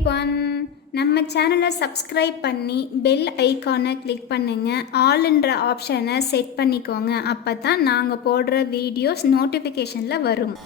Everyone. நம்ம சேனலை subscribe பண்ணி பெல் ஐக்கானை கிளிக் பண்ணுங்கள். ஆல்ன்ற ஆப்ஷனை செட் பண்ணிக்கோங்க. அப்போ தான் நாங்கள் போடுற வீடியோஸ் நோட்டிஃபிகேஷனில் வரும்.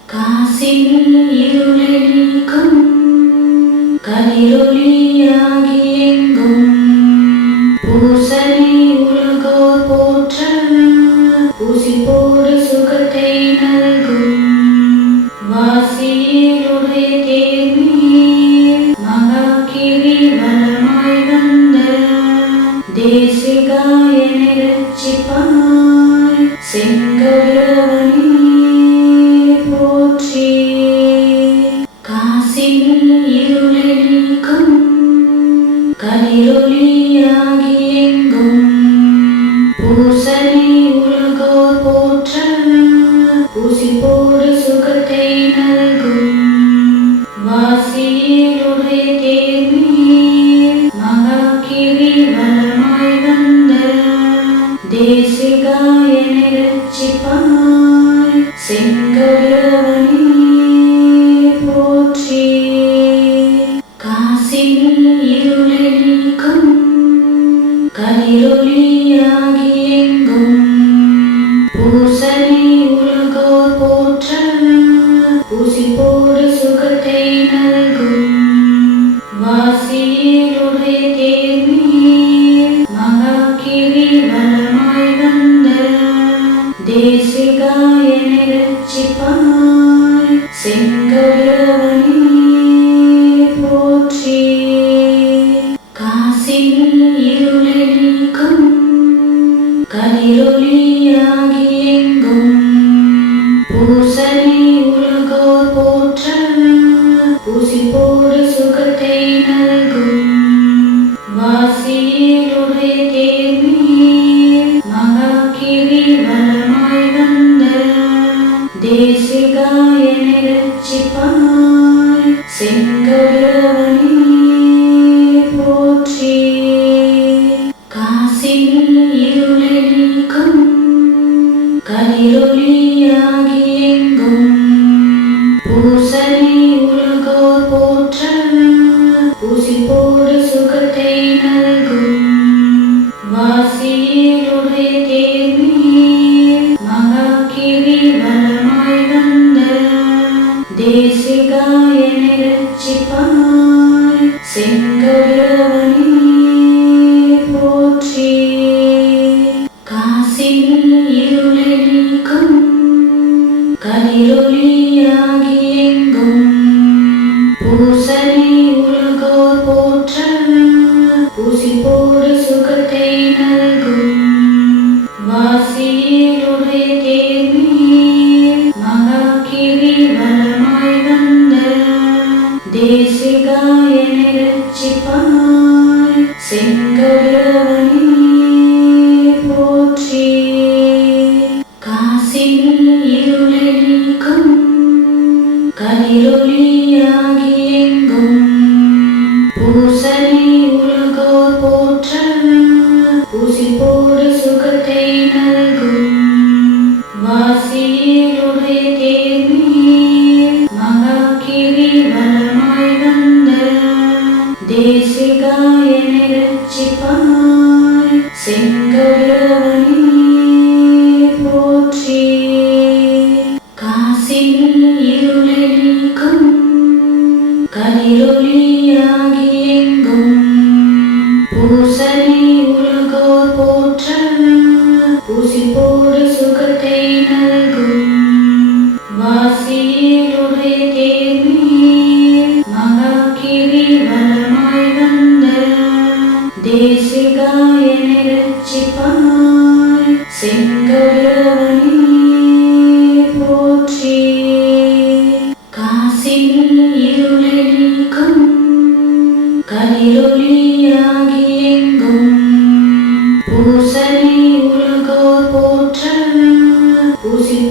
Pusi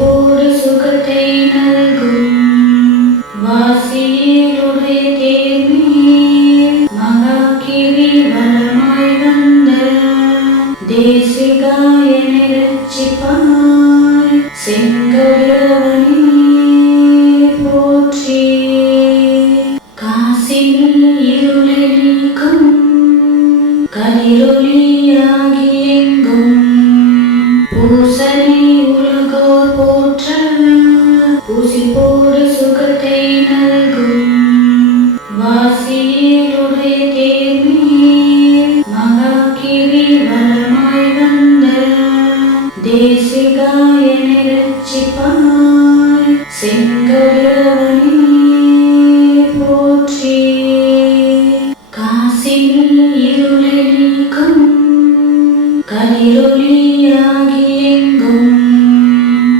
செங்கதிரவனே போற்றி. காசினி இருளை நீக்கும் கதிரொளியாகி எங்கும்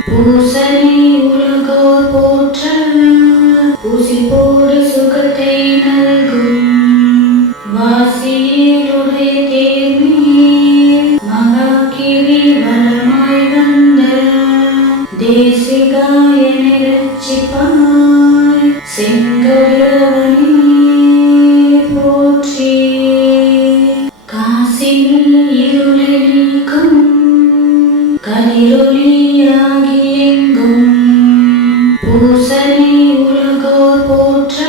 பூசனை உலகோர் போற்ற பூசிப்போடு சுகத்தை நல்கும் வாசியிலுடைய தேர்மீர் மகாகிரி வலமாய் வந்த தேசிகாயனை ரட்சிப்பாய் செங்கதிரவனே போற்றி. காசினி இருளை நீக்கும் கதிரொளியாகி எங்கும் பூசனை உலகோர் போற்ற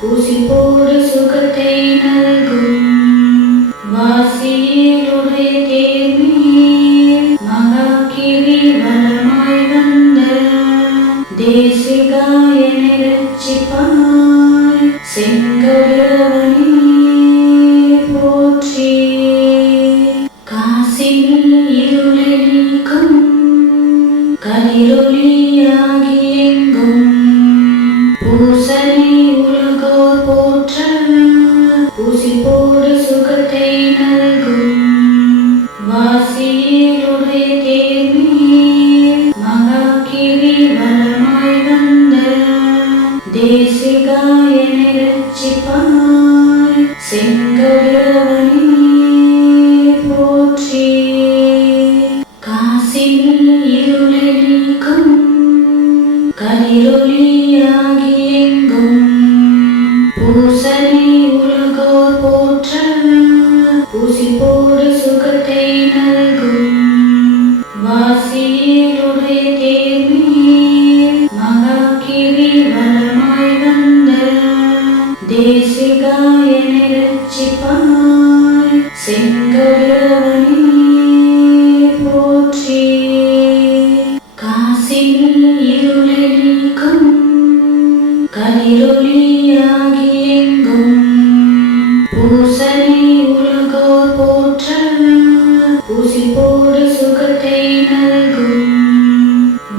பூசிப்போடு சுகத்தை நல்கும் வாசியிலுடைய தேர்மீர் மகாகிரி வலமாய் வந்த தேசிகாயனை ரட்சிப்பாய் செங்கதிரவனே போற்றி. காசினி இருளை நீக்கும் கதிரொளியாகி எங்கும் பூசனை உலகோர் போற்ற பூசிப்போடு சுகத்தை நல்கும் வாசியிலுடைய தேர்மீர் மகாகிரி வலமாய் வந்த தேசிகாயனை ரட்சிப்பாய் செங்கதிரவனே போற்றி. காசினி இருளை நீக்கும் கதிரொளியாகி எங்கும் பூசனை உலகோர் போற்ற பூசிப்போடு சுகத்தை நல்கும் வாசியிலுடைய தேர்மீர் மகாகிரி வலமாய் வந்த தேசிகாயனை ரட்சிப்பாய் செங்கதிரவனே போற்றி. காசினி இருளை நீக்கும் கதிரொளியாகி எங்கும் பூசனை உலகோர் போற்ற பூசிப்போடு சுகத்தை நல்கும்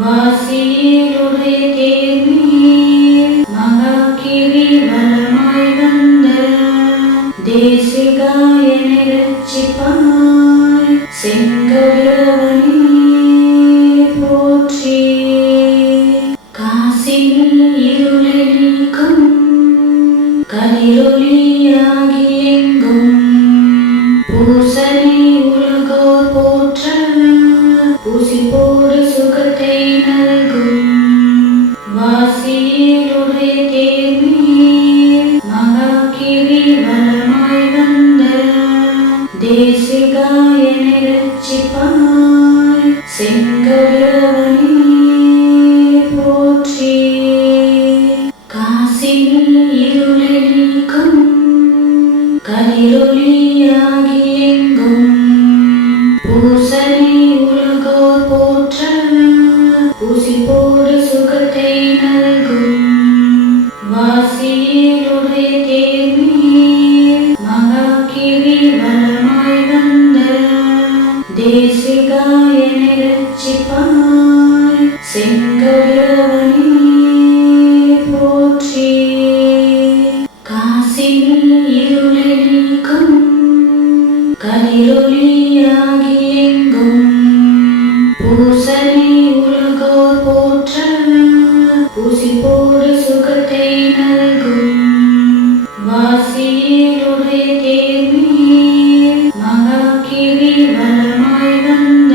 வாசியிலுடைய தேர்மீர் மகாகிரி வலமாய் வந்த தேசிகாயனை ரட்சிப்பாய் செங்கதிரவனே போற்றி. காசினி இருளை நீக்கும் கதிரொளியாகி எங்கும் பூசனை உலகோர் போற்ற பூசிப்போடு சுகத்தை நல்கும் வாசியிலுடைய தேர்மீர் மகாகிரி வலமாய் வந்த தேசிகாயனை ரட்சிப்பாய் செங்கதிரவனே போற்றி. காசினி இருளை நீக்கும் கதிரொளியாகி எங்கும் பூசனை உலகோர் போற்ற பூசிப்போடு சுகத்தை நல்கும் வாசியிலுடைய தேர்மீர் மகாகிரி வலமாய் வந்த தேசிகாயனை ரட்சிப்பாய் செங்கதிரவனே போற்றி. காசினி இருளை நீக்கும் கதிரொளியாகி எங்கும் பூசனை உலகோர் போற்ற பூசிப்போடு சுகத்தை நல்கும் வாசியிலுடைய தேர்மீர் மகாகிரி வலமாய் வந்த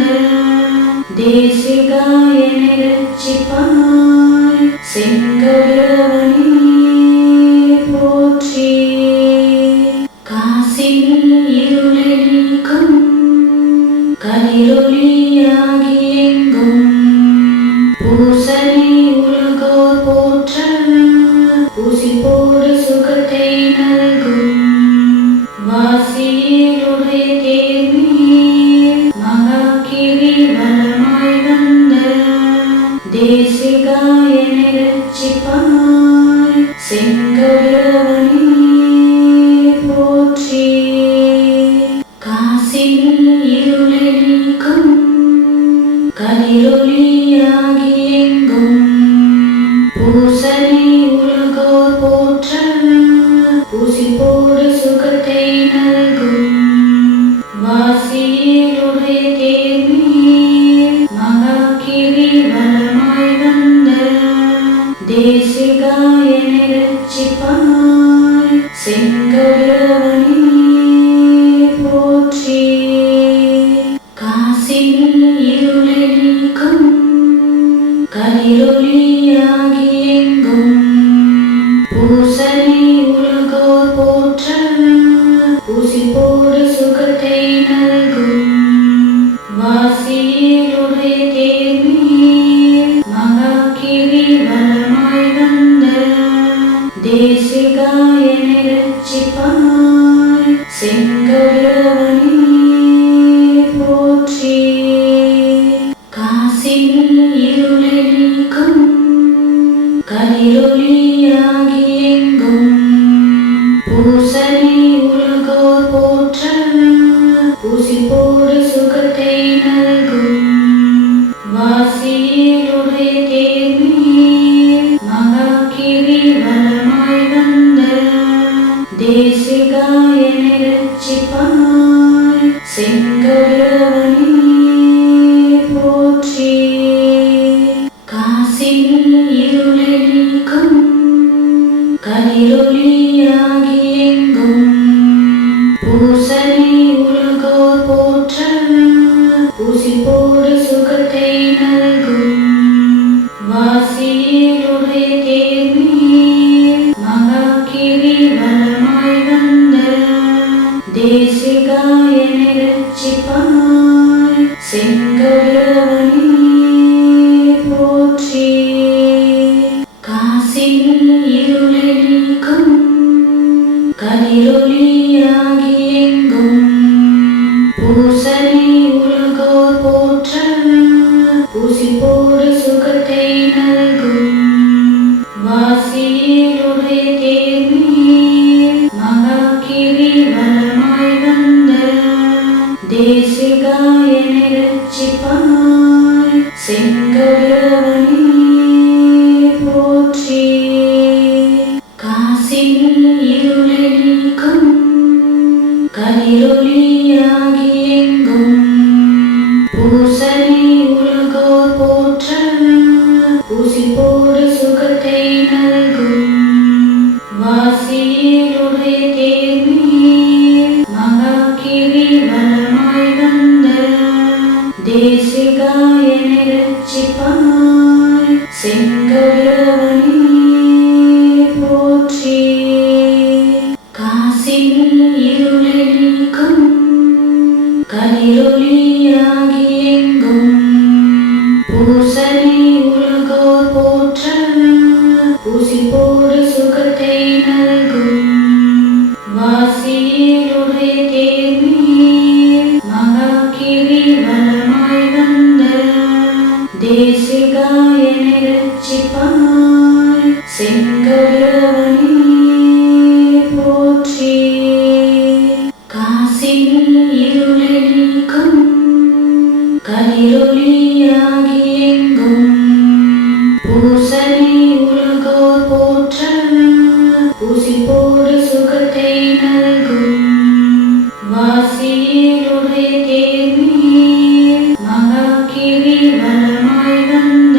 தேசிகாயனை ரட்சிப்பாய் செங்கதிரவனே போற்றி. காசினி இருளை நீக்கும் கதிரொளியாகி எங்கும் பூசனை உலகோர் போற்ற பூசிப்போடு சுகத்தை நல்கும் வாசியிலுடைய தேர்மீர் மகாகிரி வலமாய் வந்த தேசிகாயனை ரட்சிப்பாய் செங்கதிரவனே போற்றி. காசினி இருளை நீக்கும் கதிரொளியாகி எங்கும் பூசனை உலகோர் போற்ற பூசிப்போடு சுகத்தை நல்கும் வாசியிலுடைய தேர்மீர் மகாகிரி வலமாய் வந்த தேசிகாயனை ரட்சிப்பாய் செங்கதிரவனே போற்றி காசினி இருளை நீக்கும் கதிரொளியாகி எங்கும் பூசனை உலகோர் போற்ற பூசிப்போடு சுகத்தை நல்கும் வாசியிலுடைய தேர்மீர் மகாகிரி வலமாய் வந்த தேசிகாயனை ரட்சிப்பாய் செங்கதிரவனே போற்றி காசினி இருளை நீக்கும் கதிரொளியாகி எங்கும் பூசனை உலகோர் போற்ற பூசிப்போடு சுகத்தை நல்கும் வாசியிலுடைய தேர்மீர் மகாகிரி வலமாய் வந்த தேசிகாயனை ரட்சிப்பாய் செங்கதிரவனே போற்றி காசினி இருளை நீக்கும் கதிரொளியாகி எங்கும் பூசனை உலகோர் போற்ற பூசிப்போடு சுகத்தை நல்கும் வாசியிலுடைய தேர்மீர் மகாகிரி வலமாய் வந்த தேசிகாயனை ரட்சிப்பாய் செங்கதிரவனே போற்றி காசினி இருளை நீக்கும் கதிரொளியாகி எங்கும் பூசனை உலகோர் போற்ற பூசிப்போடு சுகத்தை நல்கும் வாசியிலுடைய தேர்மீர் மகாகிரி வலமாய் வந்த தேசிகாயனை ரட்சிப்பாய் செங்கதிரவனே போற்றி காசினி இருளை நீக்கும் கதிரொளியாகி எங்கும் பூசனை உலகோர் போற்ற பூசிப்போடு சுகத்தை நல்கும் வாசியிலுடைய தேர்மீர் மகாகிரி வலமாய் வந்த தேசிகாயனை ரட்சிப்பாய் செங்கதிரவனே போற்றி காசினி இருளை நீக்கும் கதிரொளியாகி எங்கும் பூசனை உலகோர் போற்ற பூசிப்போடு சுகத்தை நல்கும் வாசியிலுடைய தேர்மீர் மகாகிரி வலமாய் வந்த தேசிகாயனை ரட்சிப்பாய் செங்கதிரவனே போற்றி காசினி இருளை நீக்கும் கதிரொளியாகி எங்கும் பூசனை உலகோர் போற்ற பூசிப்போடு சுகத்தை நல்கும் வாசியிலுடைய தேர்மீர் மகாகிரி வலமாய் வந்த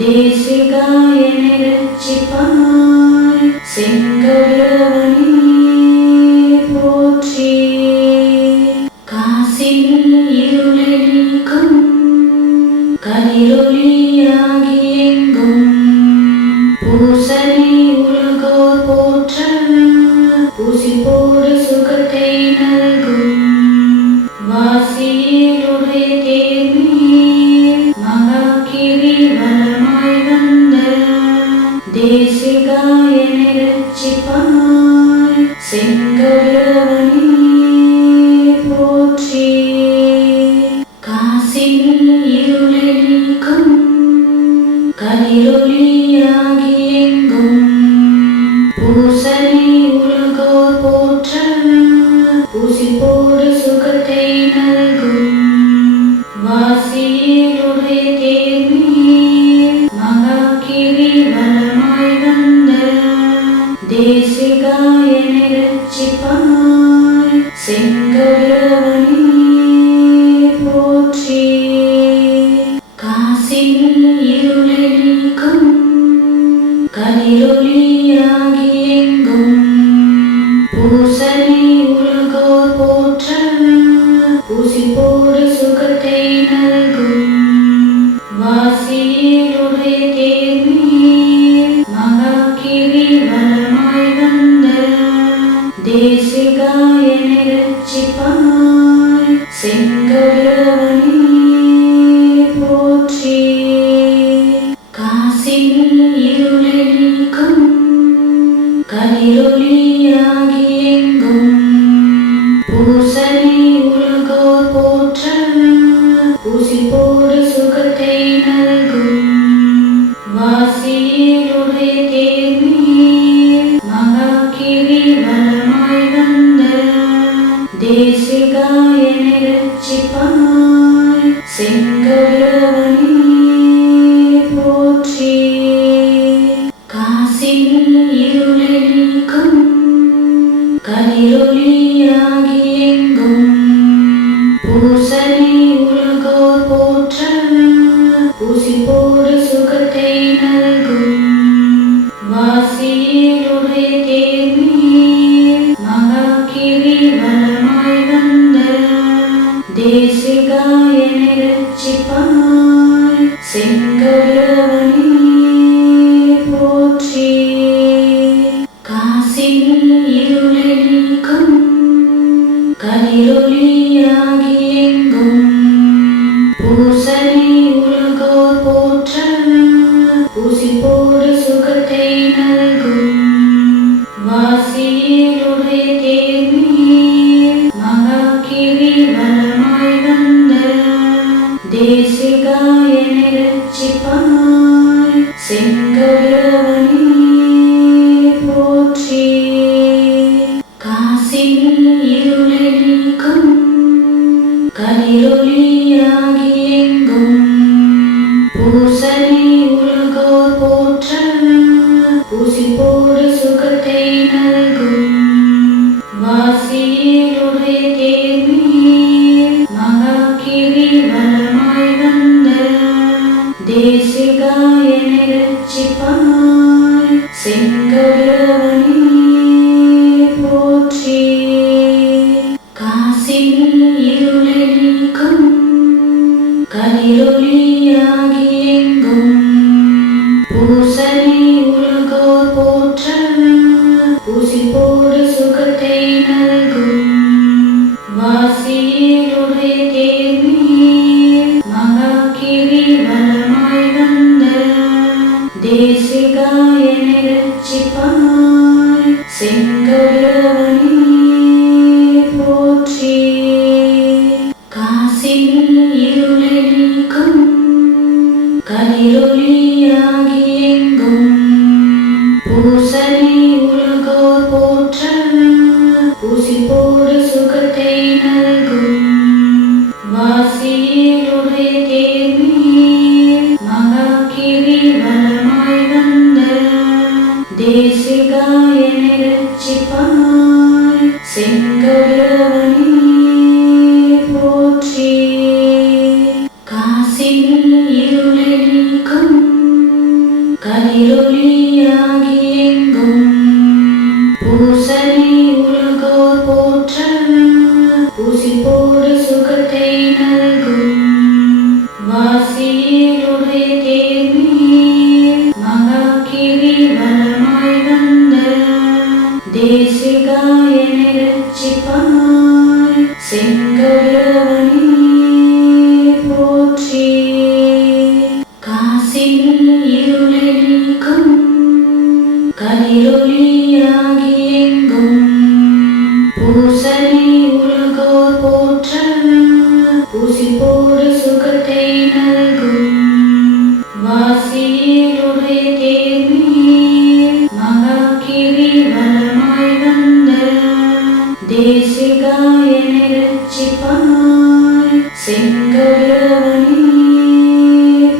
தேசிகாயனை ரட்சிப்பாய் செங்கதிரவனே போற்றி காசினி இருளை நீக்கும் கதிரொளியாகி எங்கும் பூசனை உலகோர் போற்ற பூசிப்போடு சுகத்தை நல்கும் வாசியிலுடைய தேர்மீர் மகாகிரி வலமாய் வந்த தேசிகாயனை ரட்சிப்பாய் செங்கதிரவனே போற்றி காசினி இருளை நீக்கும் கதிரொளியாகி எங்கும் பூசனை உலகோர் போற்ற பூசிப்போடு சுகத்தை நல்கும் வாசியிலுடைய தேர்மீர் மகாகிரி பூசிப்போடு சுகத்தை நல்கும் வாசியிலுடைய தேர்மீர் மகாகிரி வலமாய் வந்த தேசிகாயனை ரட்சிப்பாய் செங்கதிரவனே போற்றி காசினி இருளை நீக்கும் கதிரொளியாகி எங்கும் பூசனை உலகோர் போற்ற பூசிப்போடு சுகத்தை நல்கும் வாசியிலுடைய தேர்மீர் மகாகிரி வலமாய் வந்த தேசிகாயனை ரட்சிப்பாய் செங்கதிரவனே போற்றி காசினி இருளை நீக்கும் கதிரொளியாகி எங்கும் பூசனை உலகோர் போற்ற பூசிப்போடு சுகத்தை நல்கும் வாசியிலுடைய தேர்மீர் மகாகிரி வலமாய் வந்த தேசிகாயனை ரட்சிப்பாய் செங்கதிரவனே போற்றி காசினி இருளை நீக்கும் கதிரொளியாகி எங்கும் பூசனை உலகோர் போற்ற பூசிப்போடு சுகத்தை நல்கும் வாசியிலுடைய தேர்மீர் மகாகிரி வலமாய் வந்த தேசிகாயனை ரட்சிப்பாய் செங்கதிரவனே போற்றி காசினி இருளை நீக்கும் கதிரொளியாகி எங்கும் பூசனை உலகோர் போற்ற பூசிப்போடு சுகத்தை நல்கும் வாசியிலுடைய தேர்மீர் மகாகிரி வலமாய் வந்த தேசிகாயனை ரட்சிப்பாய் செங்கதிரவனே போற்றி காசினி இருளை நீக்கும் கதிரொளியாகி எங்கும் பூசனை உலகோர் போற்ற பூசிப்போடு சுகத்தை நல்கும் வாசியிலுடைய தேர்மீர் மகாகிரி வலமாய் வந்த தேசிகாயனை ரட்சிப்பாய் செங்கதிரவனே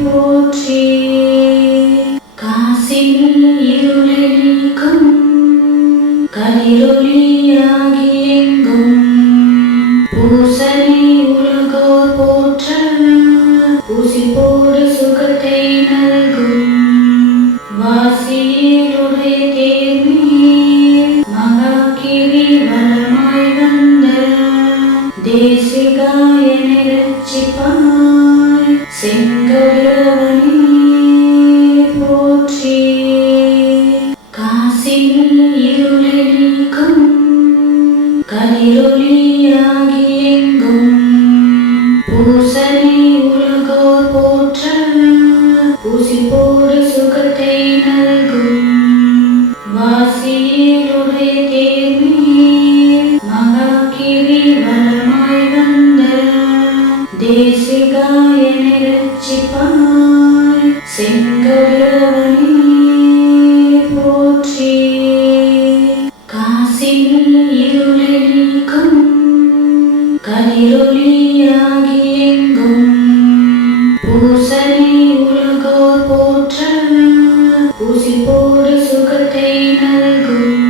போற்றி காசினி இருளை நீக்கும் கதிரொளியாகி எங்கும் பூசனை உலகோர் போற்ற பூசிப்போடு சுகத்தை நல்கும் வாசியிலுடைய தேர்மீர் மகாகிரி வலமாய் வந்த தேசிகாயனை ரட்சிப்பாய் செங்கதிரவனே போற்றி காசினி இருளை நீக்கும் கதிரொளியாகி எங்கும் பூசனை உலகோர் போற்ற பூசிப்போடு சுகத்தை நல்கும் வாசியிலுடைய தேர்மீர் மகாகிரி வலமாய் வந்த தேசிகாயனை ரட்சிப்பாய் செங்கதிரவனே போற்றி காசினி இருளை நீக்கும் கதிரொளியாகி எங்கும் பூசனை உலகோர் போற்ற பூசிப்போடு சுகத்தை நல்கும்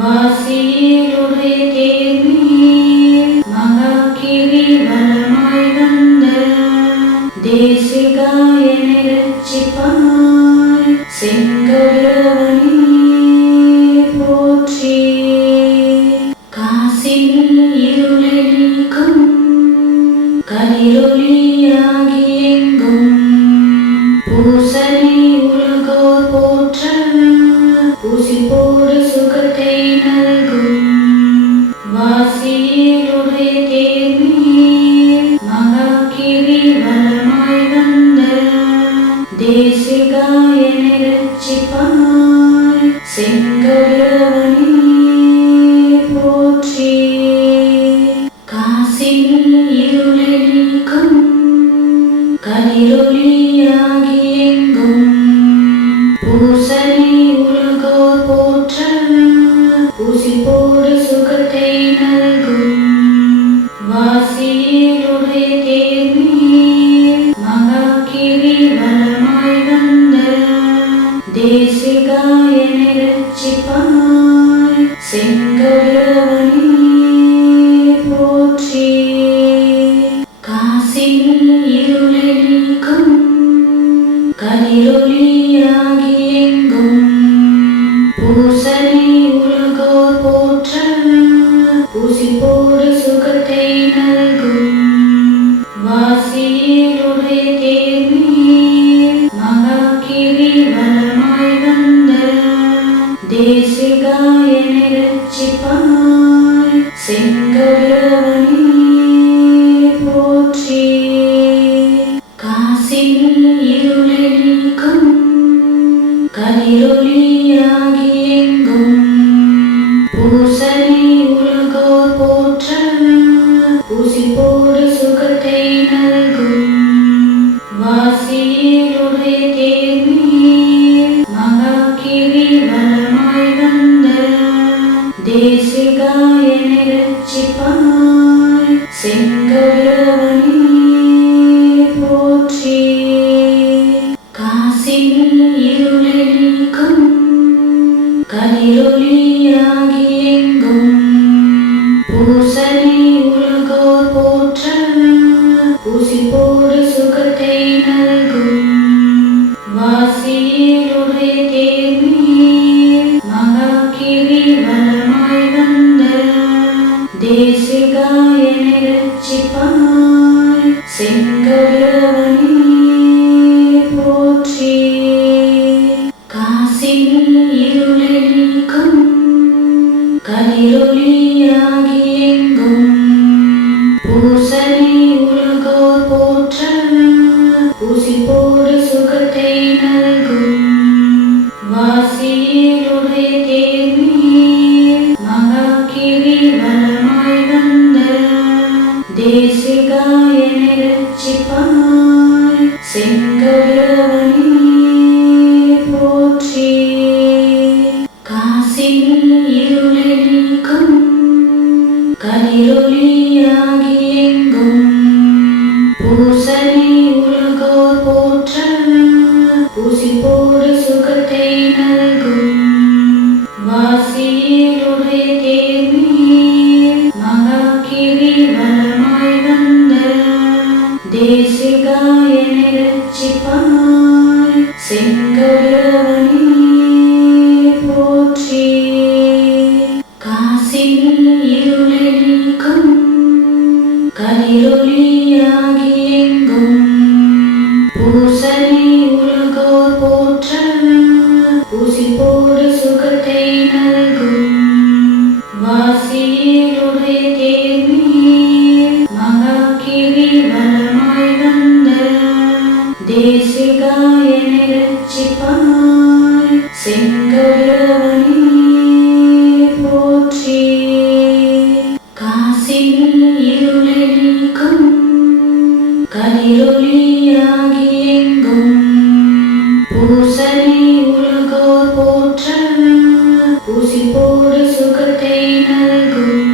வாசியிலுடைய தேர்மீர் மகாகிரி வலமாய் வந்த தேசிகாயனை ரட்சிப்பாய் செங்கதிரவனே போற்றி காசினி இருளை நீக்கும் கதிரொளியாகி எங்கும் பூசனை உலகோர் போற்ற பூசிப்போடு சுகத்தை நல்கும் வாசியிலுடைய தேர்மீர் மகாகிரி வலமாய் வந்த தேசி தேசிகாயனை ரட்சிப்பாய் செங்கதிரவனே போற்றி. காசினி இருளை நீக்கும் கதிரொளியாகி எங்கும் பூசனை உலகோர் போற்ற பூசிப்போடு சுகத்தை நல்கும் வாசியலுடைய தேர்மீர் மகாகிரி வலமாய் வந்த தேசிகாயனை ரட்சிப்பாய் செங்கதிரவனே போற்றி. காசினி இருளை நீக்கும் கதிரொளியாகி எங்கும் பூசனை உலகோர் போற்ற பூசிப்போடு சுகத்தை நல்கும் வாசியலுடைய தேர்மீர் மகாகிரி வலமாய் வந்த தேசிகாயனை ரட்சிப்பாய் செங்கதிரவனே போற்றி. காசினி இருளை நீக்கும் கதிரொளியாகி எங்கும் பூசனை உலகோர் போற்ற பூசிப்போடு சுகத்தை நல்கும் வாசியலுடைய தேர்மீர் மகாகிரி வலமாய் வந்த தேசிகாயனை ரட்சிப்பாய் செங்கதிரவனே போற்றி. காசினி இருளை நீக்கும் கதிரொளியாகி எங்கும் பூசனை உலகோர் போற்ற பூசிப்போடு சுகத்தை நல்கும் வாசியலுடைய தேர்மீர் மகாகிரி வலமாய் வந்த தேசிகாயனை ரட்சிப்பாய் செங்கதிரவனே போற்றி. காசினி இருளை நீக்கும் கதிரொளியாகி எங்கும் பூசனை உலகோர் போற்ற பூசிப்போடு சுகத்தை நல்கும் வாசியலுடைய தேர்மீர் மகாகிரி வலமாய் வந்த தேசிகாயனை ரட்சிப்பாய் செங்கதிரவனே போற்றி. காசினி இருளை நீக்கும் கதிரொளியாகி எங்கும் பூசனை உலகோர் போற்ற பூசிப்போடு சுகத்தை நல்கும் வாசியலுடைய தேர்மீர் மகாகிரி வலமாய் வந்த தேசிகாயனை ரட்சிப்பாய் செங்கதிரவனே போற்றி. காசினி இருளை நீக்கும் கதிரொளியாகி எங்கும் பூசனை உலகோர் போற்ற பூசிப்போடு சுகத்தை நல்கும் வாசியலுடைய தேர்மீர் மகாகிரி வலமாய் வந்த தேசிகாயனை ரட்சிப்பாய் செங்கதிரவனே போற்றி. காசினி இருளை நீக்கும் கதிரொளியாகி எங்கும் பூசனை உலகோர் போற்ற பூசிப்போடு சுகத்தை நல்கும்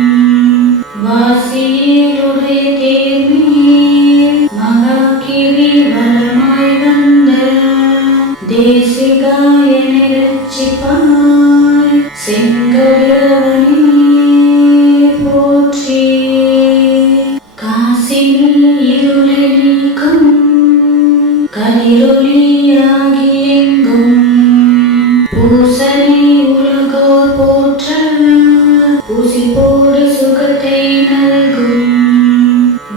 வாசியலுடைய தேர்மீர் மகாகிரி வலமாய் வந்த தேசிகாயனை ரட்சிப்பாய் செங்கதிரவனே போற்றி. காசினி இருளை நீக்கும் கதிரொளியாகி எங்கும் பூசனை உலகோர் போற்ற பூசிப்போடு சுகத்தை நல்கும்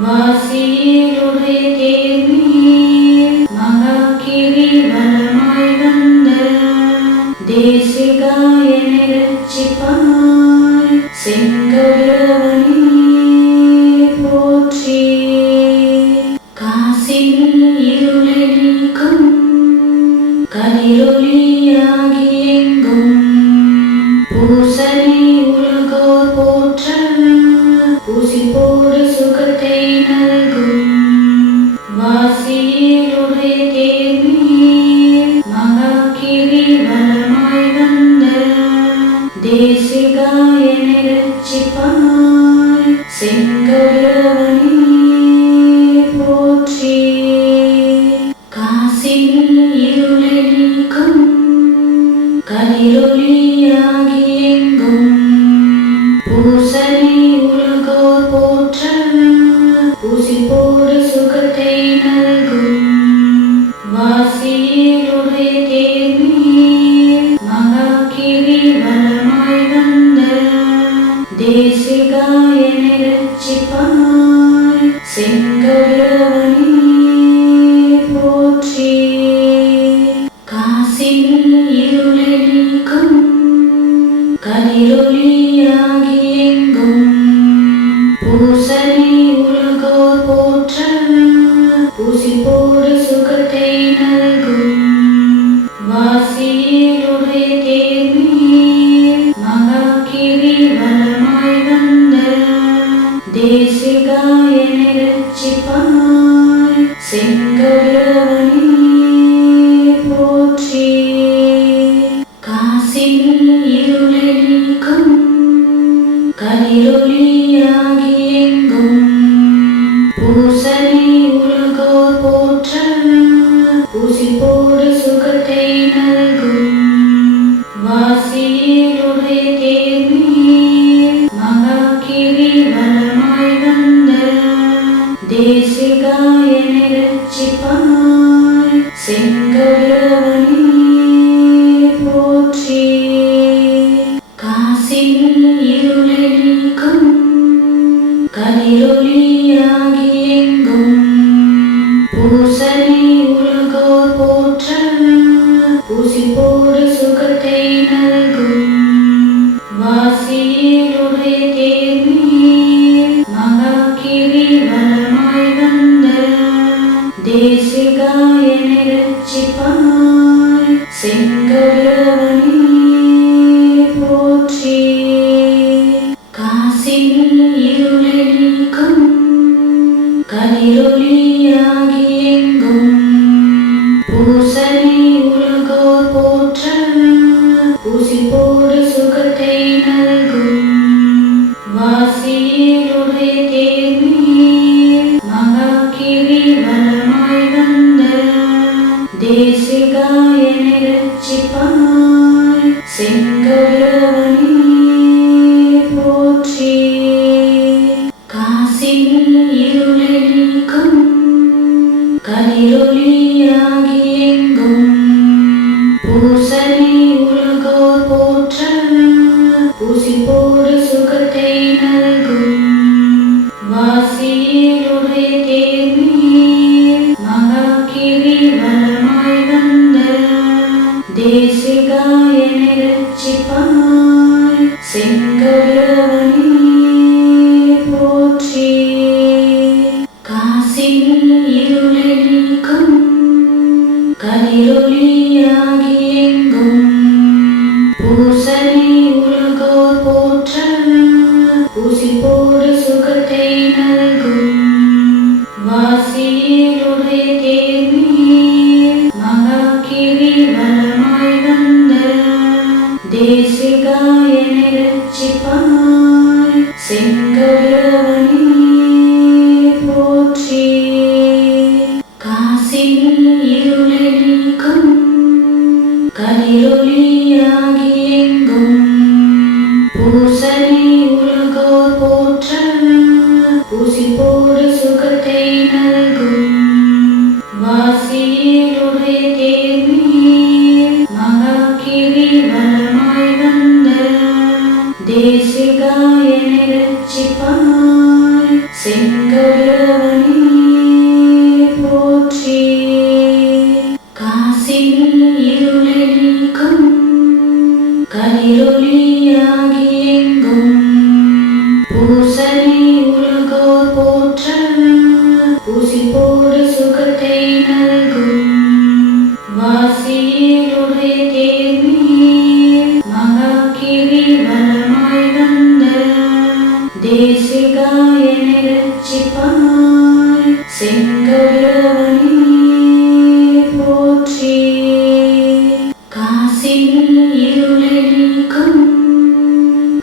வாசியலுடைய தேர்மீர் மகாகிரி வலமாய் வந்த தேசிகாயனை ரட்சிப்பாய் செங்கதிரவனே போற்றி. காசினி இருளை நீக்கும் கதிரொளியாகி எங்கும் பூசனை உலகோர் போற்ற பூசிப்போடு சுகத்தை நல்கும் வாசியருடைய தேர்மீர் மகாகிரி வலமாய் வந்த தேசிகாயனை ரட்சிப்பாய் செங்கதிரவனே போற்றி காசினி இருளை நீக்கும் கதிரொளியாகி எங்கும் பூசனை உலகோர் போற்ற பூசிப்போடு சுகத்தை நல்கும் வாசியருடைய தேர்மீர் மகாகிரி வலமாய் வந்த தேசிகாயனை ரட்சிப்பாய் செங்கதிரவனே போற்றி காசினி இருளை நீக்கும் கதிரொளியாகி எங்கும் பூசனை உலகோர் போற்ற பூசிப்போடு சுகத்தை நல்கும் வாசியருடைய தேர்மீர் மகாகிரி வலமாய் வந்த தேசிகாயனை ரட்சிப்பாய் செங்கதிரவனே போற்றி காசினி இருளை நீக்கும் கதிரொளியாகி எங்கும் பூசனை உலகோர் போற்ற பூசிப்போடு சுகத்தை நல்கும் வாசியருடைய தேர்மீர் மகாகிரி வலமாய் வந்த தேசிகாயனை ரட்சிப்பாய் செங்கதிரவனே போற்றி காசினி இருளை நீக்கும் கதிரொளியாகி எங்கும் பூசனை உலகோர் போற்ற பூசிப்போடு சுகத்தை நல்கும் வாசியருடைய தேர்மீர் மகாகிரி வலமாய் வந்த தேசிகாயனை ரட்சிப்பாய் செங்கதிரவனே போற்றி காசினி இருளை நீக்கும் கதிரொளியாகி எங்கும் பூசனை உலகோர் போற்ற பூசிப்போடு சுகத்தை நல்கும் வாசியருடைய தேர்மீர் மகாகிரி வலமாய் வந்த தேசிகாயனை ரட்சிப்பாய் செங்கதிரவனே போற்றி காசினி இருளை நீக்கும் கதிரொளியாகி எங்கும் பூசனை உலகோர் போற்ற பூசிப்போடு சுகத்தை நல்கும் வாசியருடைய தேர்மீர் மகாகிரி வலமாய் வந்த தேசிகாயனை ரட்சிப்பாய் செங்கதிரவனே போற்றி காசினி இருளை நீக்கும் கதிரொளியாகி எங்கும் பூசனை உலகோர் போற்ற பூசிப்போடு சுகத்தை நல்கும் வாசியருடைய தேர்மீர் மகாகிரி வலமாய் வந்த தேசிகாயனை ரட்சிப்பாய் செங்கதிரவனே போற்றி காசினி இருளை நீக்கும் கதிரொளியாகி எங்கும் பூசனை உலகோர் போற்ற பூசிப்போடு சுகத்தை நல்கும் வாசியருடைய தேர்மீர் மகாகிரி வலமாய் வந்த தேசிகாயனை ரட்சிப்பாய் செங்கதிரவனே போற்றி காசினி இருளை நீக்கும் கதிரொளியாகி எங்கும் பூசனை உலகோர் போற்ற பூசிப்போடு சுகத்தை நல்கும் வாசிய வாசியிலுடைய தேர்மீர் மகாகிரி வலமாய் வந்த தேசிகாயனை ரட்சிப்பாய் செங்கடவனே போற்றி. காசினி இருளை நீக்கும்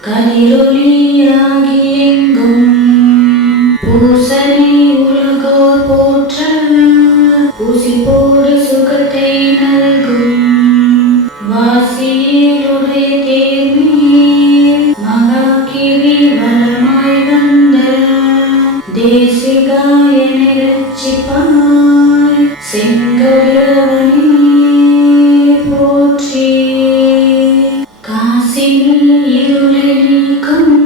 கதிரொளியாகி எங்கும் பூசனை உலகோர் போற்ற பூசிப்போடு சுகத்தை நல்கும் வாசியிலுடைய தேர்மீர் மகாகிரி வலமாய் வந்த தேசிகாயனை ரட்சிப்பாய் செங்கடவனே போற்றி. காசினி இருளை நீக்கும்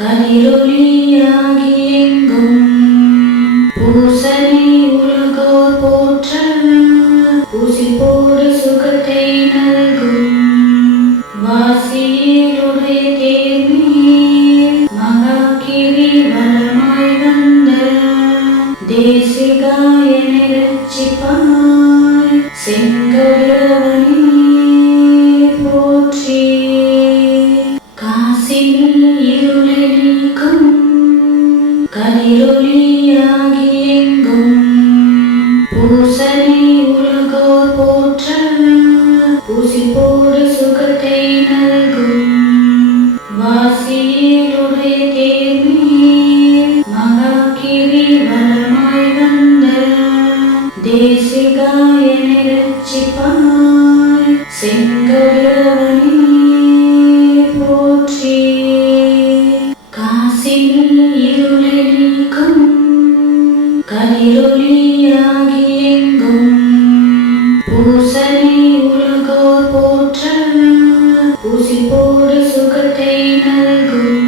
கதிரொளியாகி எங்கும் பூசனை உலகோர் போற்ற பூசிப்போடு சுகத்தை நல்கும் வாசியிலுடைய தேர்மீர் மகாகிரி வலமாய் வந்த தேசிகாயனை ரட்சிப்பாய் செங்கடவனே போற்றி. காசினி இருளை நீக்கும் கதிரொளியாகி எங்கும் பூசனை உலகோர் போற்ற பூசிப்போடு சுகத்தை நல்கும் வாசியிலுடைய தேர்மீர் மகாகிரி வலமாய் வந்த தேசிகாயனை ரட்சிப்பாய் செங்கடவனே போற்றி. காசினி இருளை நீக்கும் கதிரொளியாகி எங்கும் பூசனை உலகோர் போற்ற பூசிப்போடு சுகத்தை நல்கும் வாசியிலுடைய தேர்மீர் மகாகிரி வலமாய் வந்த தேசிகாயனை ரட்சிப்பாய் செங்கடவனே போற்றி. காசினி இருளை நீக்கும் கதிரொளியாகி எங்கும் பூசனை உலகோர் போற்ற பூசிப்போடு சுகத்தை நல்கும்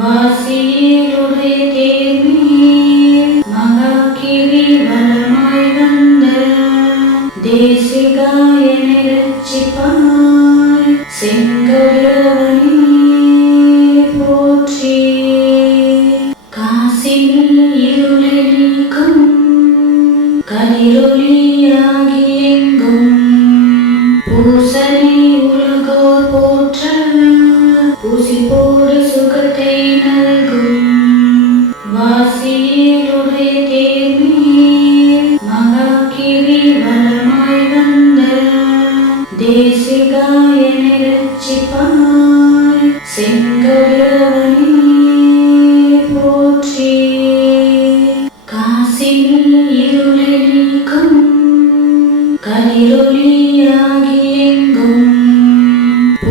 வாசியிலுடைய தேர்மீர் மகாகிரி வலமாய் வந்த தேசிகாயனை ரட்சிப்பாய் செங்கடவனே போற்றி. காசினி இருளை நீக்கும் கதிரொளியாகி எங்கும் பூசனை உலகோர் போற்ற பூசிப்போடு சுகத்தை நல்கும் வாசியிலுடைய தேர்மீர் மகாகிரி வலமாய் வந்த தேசிகாயனை ரட்சிப்பாய் செங்கடவனே போற்றி. காசினி இருளை நீக்கும் கதிரொளியாகி எங்கும்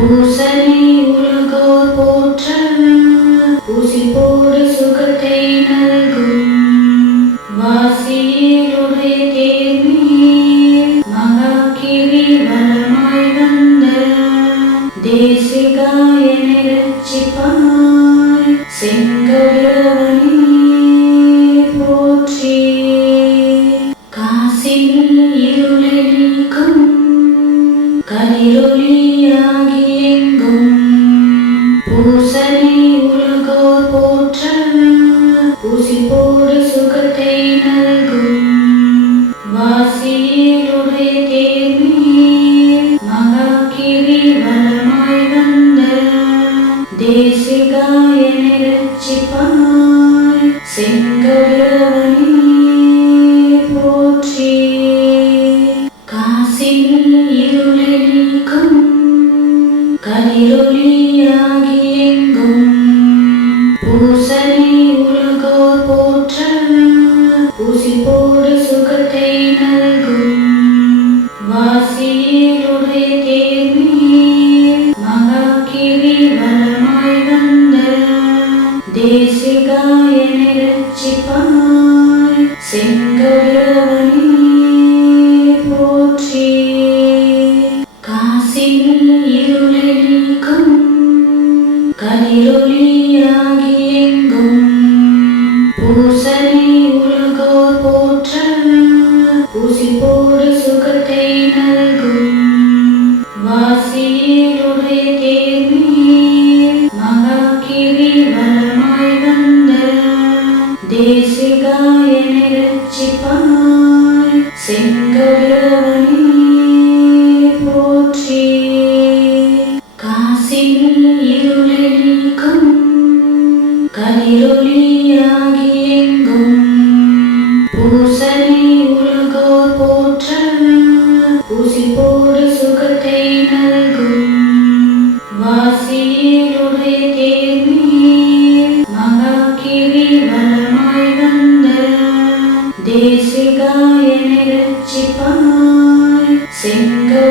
பூசனை உலகோர் போற்ற பூசிப்போடு சுகத்தை நல்கும் வாசியிலுடைய தேர்மீர் மகாகிரி வலமாய் வந்த தேசிகாயனை ரட்சிப்பாய் செங்கடவனே போற்றி. காசினி இருளை நீக்கும் கதிரொளியாகி எங்கும் பூசனை உலகோர் போற்ற பூசிப்போடு சுகத்தை நல்கும் வாசியிலுடைய தேர்மீர் மகாகிரி வலமாய் வந்த தேசிகாயனை ரட்சிப்பாய் செங்கடவனே போற்றி. காசினி இருளை நீக்கும் கதிரொளியாகி எங்கும் பூசனை உலகோர் போற்ற பூசிப்போடு சுகத்தை நல்கும் வாசியிலுடைய தேர்மீர் மகாகிரி வலமாய் வந்த தேசிகாயனை ரட்சிப்பாய் போற்றி. காசினி இருளை நீக்கும் கதிரொளியாகி எங்கும் பூசனை உலகோர் போற்ற பூசிப்போடு சுகத்தை நல்கும் வாசியிலுடைய தேர்மீர் மகாகிரி வலமாய் வந்த தேசிகாயனை ரட்சிப்பாய் செங்கடவனே போற்றி. காசினி இருளை நீக்கும் கதிரொளியாகி எங்கும் பூசனை உலகோர் போற்ற பூசிப்போடு சுகத்தை நல்கும் வாசியிலுடைய தேர்மீர் மகாகிரி வலமாய் வந்த தேசிகாயனை ரட்சிப்பாய் செங்கடவனே போற்றி. காசினி இருளை நீக்கும் கதிரொளியாகி எங்கும் பூசனை உலகோர் போற்ற பூசிப்போடு சுகத்தை நல்கும் வாசியிலுடைய தேர்மீர் மகாகிரி வலமாய் வந்த தேசிகாயனை போற்றி. காசினி இருளை நீக்கும் கதிரொளியாகி எங்கும் பூசனை உலகோர் போற்ற பூசிப்போடு சுகத்தை நல்கும் வாசியிலுடைய தேர்மீர் மகாகிரி வலமாய் வந்த தேசிகாயனை ரட்சிப்பாய் செங்கடவனே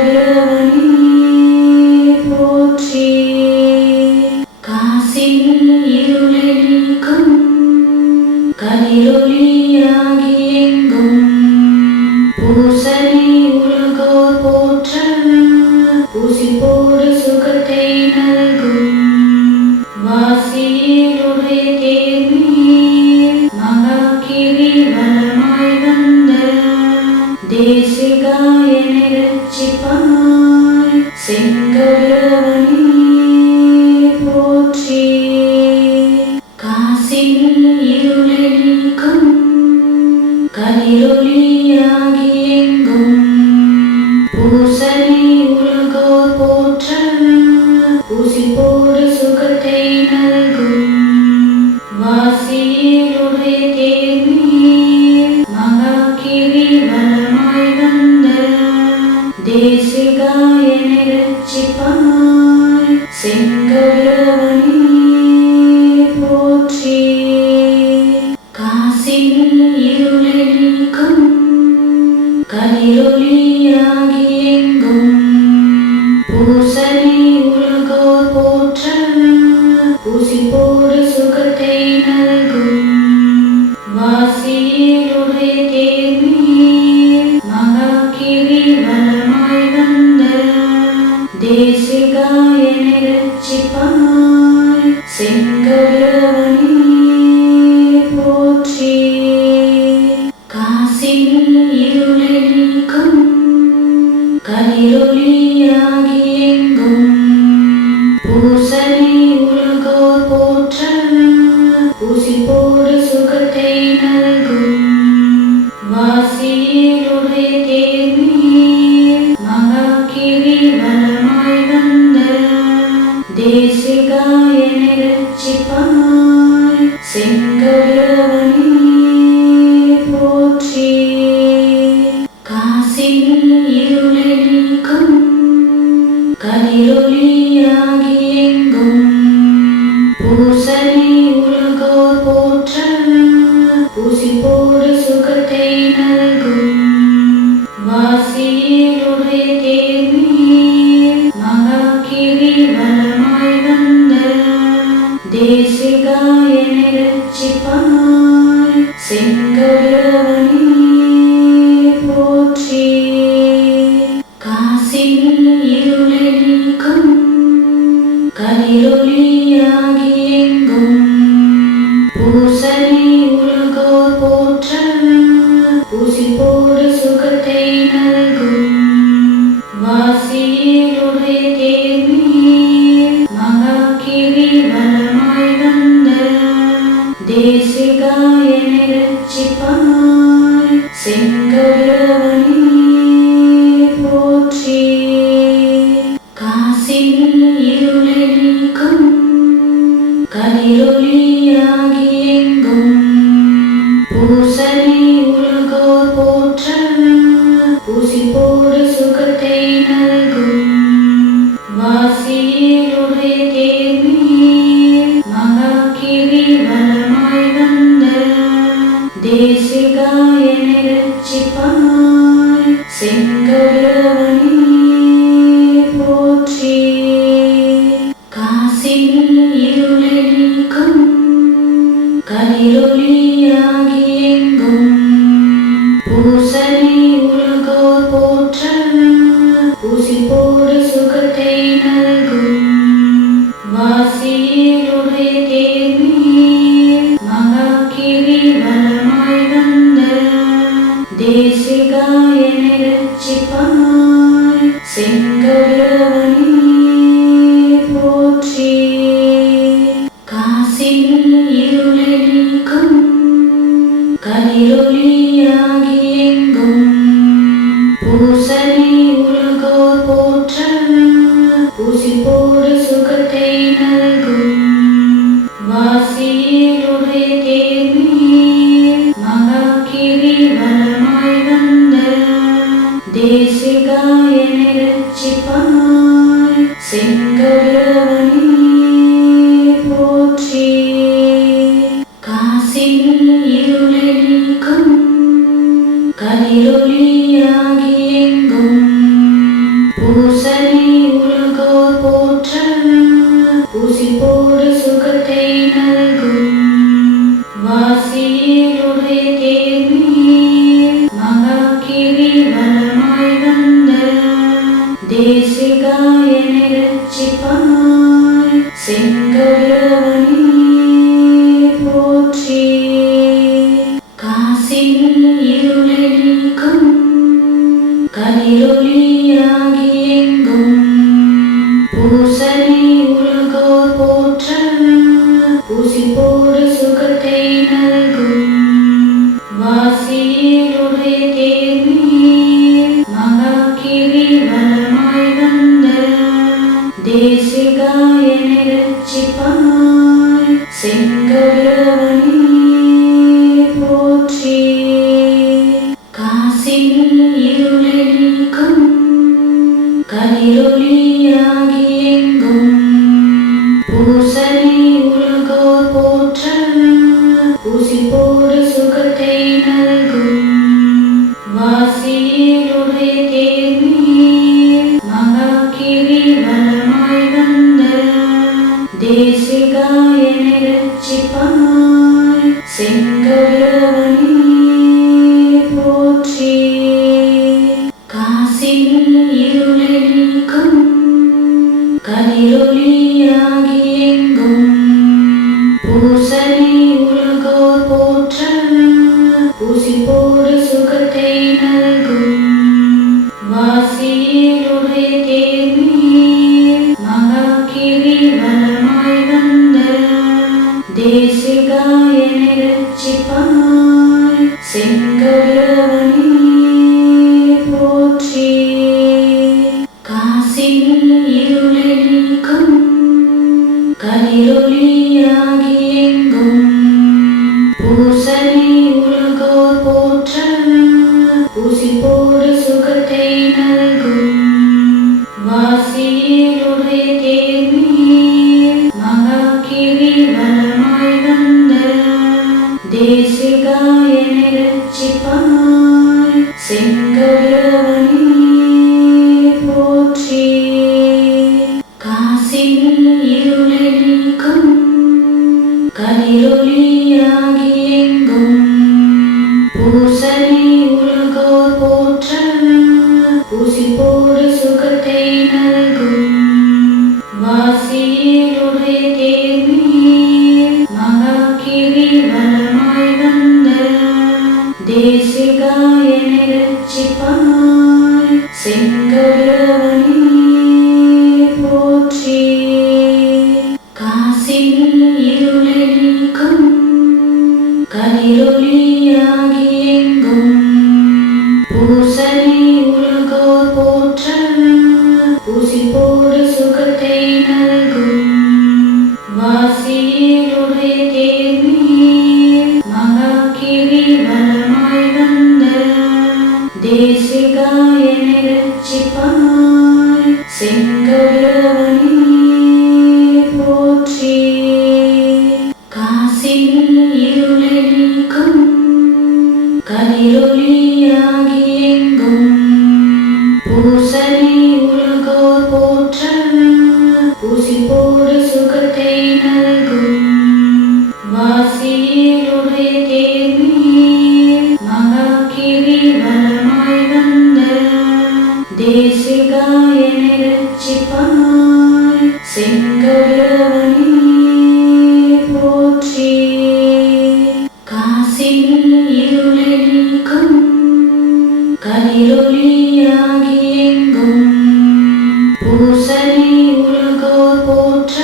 செங்கதிரவனே போற்றி. காசினி இருளை நீக்கும் கதிரொளியாகி எங்கும் பூசனை உலகோர் போற்ற பூசிப்போடு சுகத்தை நல்கும் வாசியிலுடைய தேர்மீர் மகாகிரி வலமாய் வந்த தேசிகாயனை ரட்சிப்பாய் செங்கதிரவனே போற்றி. காசினி இருளை நீக்கும் கதிரொளியாகி எங்கும் பூசனை உலகோர் போற்ற பூசிப்போடு சுகத்தை நல்கும் வாசியிலுடைய தேர்மீர் மகாகிரி வலமாய் வந்த தேசிகாயனை ரட்சிப்பாய் செங்கதிரவனே போற்றி. காசினி இருளை நீக்கும் கதிரொளியாகி எங்கும் பூசனை உலகோர் போற்ற பூசிப்போடு சுகத்தை நல்கும் வாசியிலுடைய தேர்மீர் மகாகிரி வலமாய் வந்த தேசிகாயனை ரட்சிப்பாய் செங்கதிரவனே போற்றி. காசினி இருளை நீக்கும் கதிரொளியாகி எங்கும் பூசனை உலகோர் போற்ற பூசிப்போடு சுகத்தை நல்கும் வாசியிலுடைய தேர்மீர் மகாகிரி வலமாய் வந்த தேசிகாயனை ரட்சிப்பாய் செங்கதிரவனே போற்றி. காசினி இருளை நீக்கும் கதிரொளியாகி எங்கும் பூசனை உலகோர் போற்ற பூசிப்போடு சுகத்தை நல்கும் வாசியிலுடைய தேர்மீர் மகாகிரி வலமாய் வந்த தேசிகாயனை ரட்சிப்பாய் செங்கதிரவனே போற்றி. காசினி இருளை நீக்கும் கதிரொளியாகி எங்கும் பூசனை உலகோர் போற்ற பூசிப்போடு சுகத்தை நல்கும் வாசியிலுடைய தேர்மீர் மகாகிரி வலமாய் வந்த தேசிகாயனை ரட்சிப்பாய் செங்கதிரவனே போற்றி. காசினி இருளை நீக்கும் கதிரொளியாகி எங்கும் பூசனை உலகோர் போற்ற பூசிப்போடு சுகத்தை நல்கும் வாசியிலுடைய தேர்மீர் மகாகிரி வலமாய் வந்த தேசிகாயனை ரட்சிப்பாய் செங்கதிரவனே போற்றி. காசினி இருளை நீக்கும் கதிரொளியாகி எங்கும் பூசனை உலகோர் போற்ற பூசிப்போடு சுகத்தை நல்கும் வாசியிலுடைய தேர்மீர் மகாகிரி வலமாய் வந்த தேசிகாயனை ரட்சிப்பாய் செங்கதிரவனே போற்றி. காசினி இருளை நீக்கும் கதிரொளியாகி எங்கும் பூசனை உலகோர் போற்ற பூசிப்போடு சுகத்தை நல்கும் வாசியிலுடைய தேர்மீர் மகாகிரி வலமாய் வந்த தேசிகாயனை ரட்சிப்பாய் செங்கதிரவனே போற்றி. காசினி இருளை நீக்கும் கதிரொளியாகி எங்கும் தேசிகாயனை ரட்சிப்பாய் செங்கடவனே போற்றி. காசினி இருளை நீக்கும் கதிரொளியாகி எங்கும் பூசனை உலகோர் போற்ற பூசி போடு சுகத்தை நல்கும் வாசியருடைய தேர்மீர் மகாகிரி வலமாய் வந்த தேசிகாயனை ரட்சிப்பாய் செங்கடவனே போற்றி. காசினி இருளை நீக்கும் கதிரொளியாகி எங்கும் பூசனை உலகோர் போற்ற பூசி போடு சுகத்தை நல்கும் வாசியருடைய தேர்மீர் மகாகிரி வலமாய் வந்த தேசிகாயனை ரட்சிப்பாய் செங்கடவனே போற்றி. காசினி இருளை நீக்கும் கதிரொளியாகி எங்கும் பூசனை உலகோர் போற்ற பூசி போடு சுகத்தை நல்கும் வாசியருடைய தேர்மீர் மகாகிரி வலமாய் வந்த தேசிகாயனை ரட்சிப்பாய் செங்கடவனே போற்றி. காசினி இருளை நீக்கும் கதிரொளியாகி எங்கும் பூசனை உலகோர் போற்ற பூசி போடு சுகத்தை நல்கும் வாசியருடைய தேர்மீர் மகாகிரி வலமாய் வந்த தேசிகாயனை ரட்சிப்பாய் செங்கடவனே போற்றி. காசினி இருளை நீக்கும் கதிரொளியாகி எங்கும் பூசனை உலகோர் போற்ற பூசி போடு சுகத்தை நல்கும் வாசியருடைய தேர்மீர் மகாகிரி வலமாய் வந்த தேசிகாயனை ரட்சிப்பாய் செங்கடவனே போற்றி. காசினி இருளை நீக்கும் கதிரொளியாகி எங்கும் பூசனை உலகோர் போற்ற பூசி போடு சுகத்தை நல்கும் வாசியருடைய தேர்மீர் மகாகிரி வலமாய் வந்த தேசிகாயனை ரட்சிப்பாய் செங்கடவனே போற்றி. காசினி இருளை நீக்கும் கதிரொளியாகி எங்கும் பூசனை உலகோர் போற்ற பூசி போடு சுகத்தை நல்கும் வாசியருடைய தேர்மீர் மகாகிரி வலமாய் வந்த தேசிகாயனை ரட்சிப்பாய் செங்கடவனே போற்றி. காசினி இருளை நீக்கும் கதிரொளியாகி எங்கும் பூசனை உலகோர் போற்ற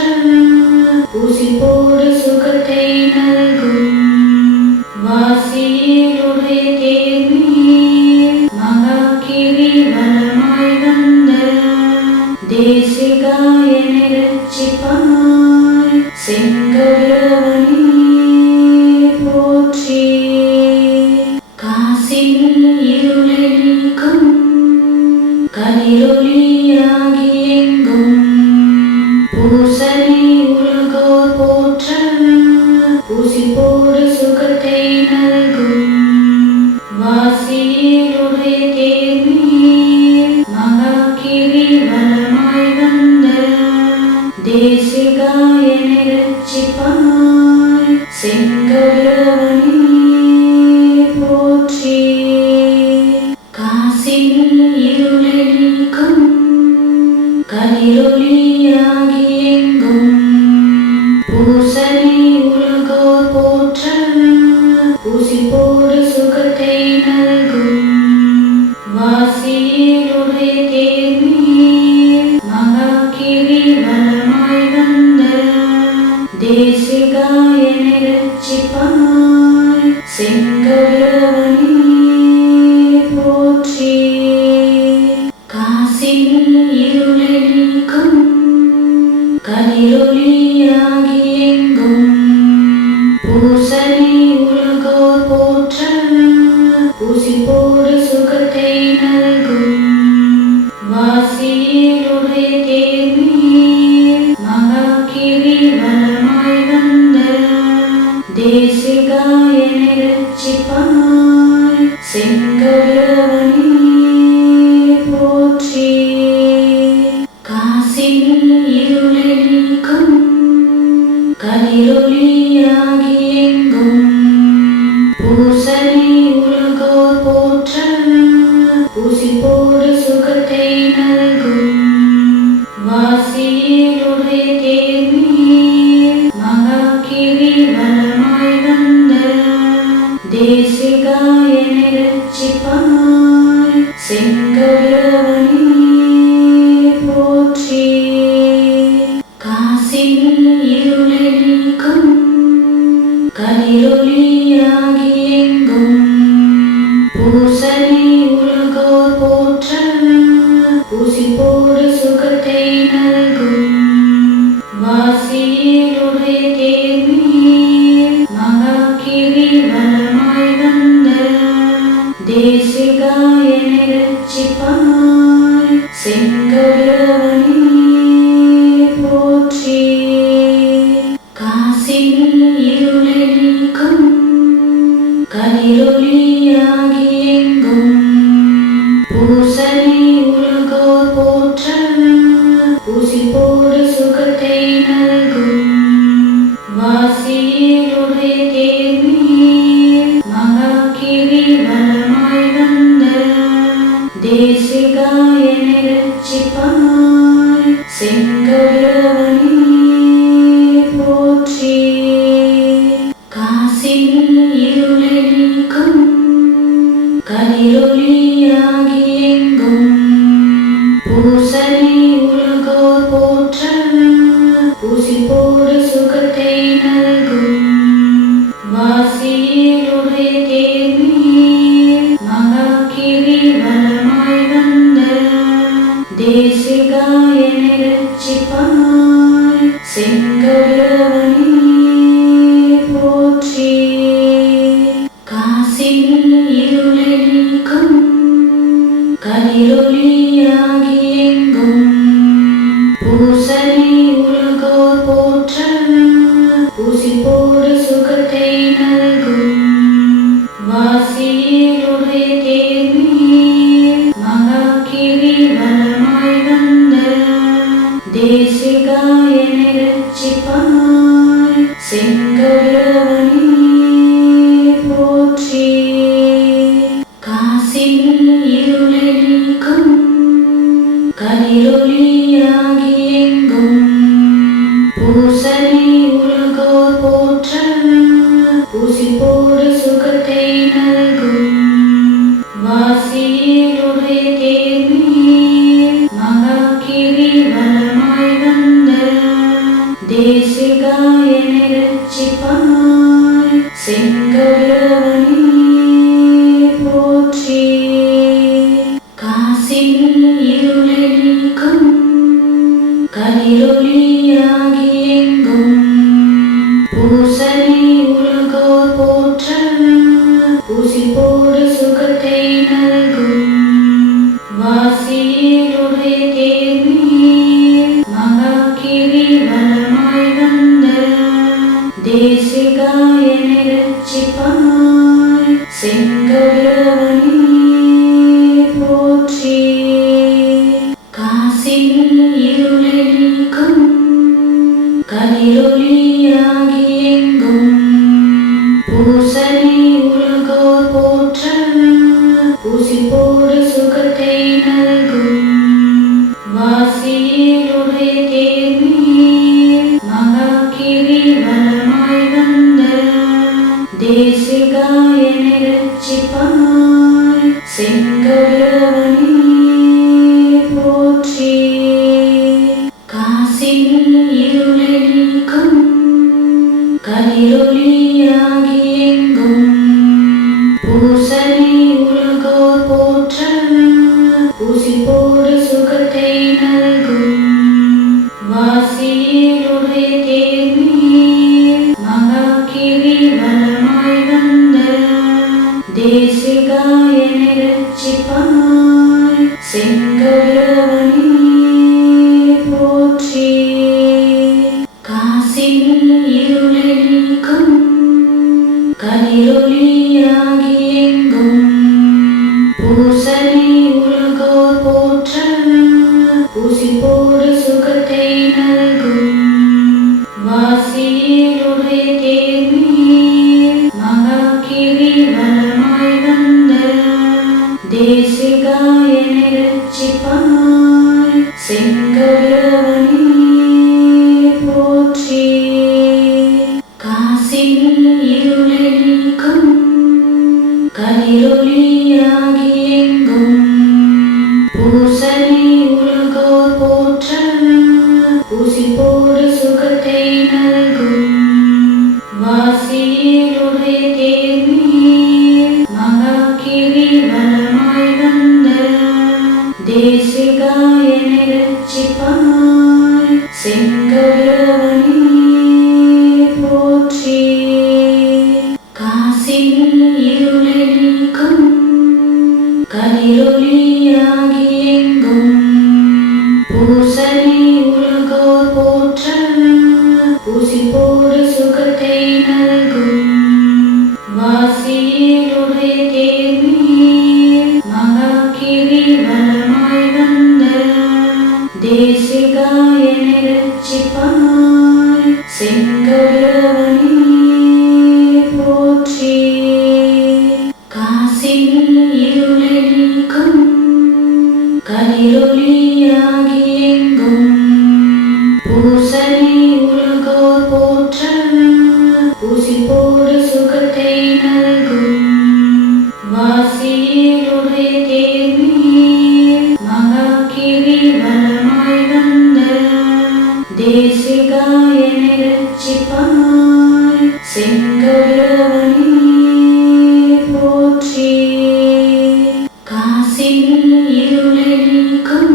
பூசி போடு சுகத்தை நல்கும் வாசியருடைய தேர்மீர் மகாகிரி வலமாய் வந்த தேசிகாயனை ரட்சிப்பாய் செங்கடவனே போற்றி. காசினி இருளை நீக்கும் கதிரொளியாகி எங்கும் பூசனை உலகோர் போற்ற பூசி போடு சுகத்தை நல்கும் வாசியருடைய தேர்மீர் மகாகிரி வலமாய் வந்த தேசிகாயனை ரட்சிப்பாய் செங்கடவனே போற்றி. காசினி இருளை நீக்கும் கதிரொளியாகி எங்கும் பூசனை உலகோர் போற்ற பூசி போடு சுகத்தை நல்கும் வாசியிலுடைய தேர்மீர் மகாகிரி வலமாய் வந்த தேசிகாயனை ரட்சிப்பாய் செங்கதிரவனே போற்றி காசினி இருளை நீக்கும் கதிரொளியாகி எங்கும் பூசனை உலகோர் போற்ற பூசி போடு சுகத்தை நல்கும் வாசியிலுடைய தேர்மீர் மகாகிரி வலமாய் வந்த தேசிகாயனை ரட்சிப்பாய் செங்கதிரவனே போற்றி காசினி இருளை நீக்கும் கதிரொளியாகி எங்கும் பூசனை உலகோர் போற்ற பூசி போடு சுகத்தை நல்கும் வாசியிலுடைய தேர்மீர் மகாகிரி வலமாய் வந்த தேசிகாயனை ரட்சிப்பாய் செங்கதிரவனே போற்றி காசினி இருளை நீக்கும் கதிரொளியாகி எங்கும் பூசனை உலகோர் போற்ற பூசி போடு சுகத்தை நல்கும் வாசியிலுடைய தேர்மீர் மகாகிரி வலமாய் வந்த தேசிகாயனை ரட்சிப்பாய் செங்கதிரவனே போற்றி காசினி இருளை நீக்கும் கதிரொளியாகி எங்கும் பூசனை உலகோர் போற்ற பூசி போடு சுகத்தை நல்கும் வாசியிலுடைய தேர்மீர் மகாகிரி வலமாய் வந்த தேசிகாயனை ரட்சிப்பாய் செங்கதிரவனே போற்றி காசினி இருளை நீக்கும் கதிரொளியாகி எங்கும் பூசனை உலகோர் போற்ற பூசி போடு சுகத்தை நல்கும் வாசியிலுடைய தேர்மீர் மகாகிரி வலமாய் வந்த தேசிகாயனை ரட்சிப்பாய் செங்கதிரவனே போற்றி காசினி இருளை நீக்கும் கதிரொளியாகி எங்கும் பூசனை உலகோர் போற்ற பூசி போடு சுகத்தை நல்கும் வாசியிலுடைய தேர்மீர் மகாகிரி வலமாய் வந்த தேசிகாயனை ரட்சிப்பாய் செங்கதிரவனே போற்றி காசினி இருளை நீக்கும் கதிரொளியாகி எங்கும் பூசனை உலகோர் போற்ற பூசி போடு சுகத்தை நல்கும் வாசியிலுடைய தேர்மீர் மகாகிரி வலமாய் வந்த தேசிகாயனை ரட்சிப்பாய் செங்கதிரவனே போற்றி காசினி இருளை நீக்கும் கதிரொளியாகி எங்கும் பூசனை உலகோர் போற்ற பூசி போடு சுகத்தை நல்கும் வாசியிலுடைய தேர்மீர் மகாகிரி வலமாய் வந்த தேசிகாயனை ரட்சிப்பாய் செங்கதிரவனே போற்றி காசினி இருளை நீக்கும் கதிரொளியாகி எங்கும் பூசனை உலகோர் போற்ற பூசி போடு சுகத்தை நல்கும் வாசியிலுடைய ஊசி போடு சுகத்தை நல்கும் வாசியிலுடைய தேர்மீர் மகா கிரிவலமாய் வந்த தேசிகாயனை ரட்சிப்பாய் செங்கதிரவனே போற்றி காசினி இருளை நீக்கும் கதிரொளியாகி எங்கும் பூசனை உலகோர் போற்ற ஊசி போடு சுகத்தை நல்கும் வாசியிலுடைய தேர்மீர் மகா கிரிவலமாய் வந்த தேசிகாயனை ரட்சிப்பாய் செங்கதிரவனே போற்றி காசினி இருளை நீக்கும் கதிரொளியாகி எங்கும் பூசனை உலகோர் போற்ற ஊசி போடு சுகத்தை நல்கும் வாசியிலுடைய தேர்மீர் மகா கிரிவலமாய் வந்த தேசிகாயனை ரட்சிப்பாய் செங்கதிரவனே போற்றி காசினி இருளை நீக்கும் கதிரொளியாகி எங்கும் பூசனை உலகோர் போற்ற ஊசி போடு சுகத்தை நல்கும் வாசியிலுடைய தேர்மீர் மகா கிரிவலமாய் வந்த தேசிகாயனை ரட்சிப்பாய் செங்கதிரவனே போற்றி காசினி இருளை நீக்கும்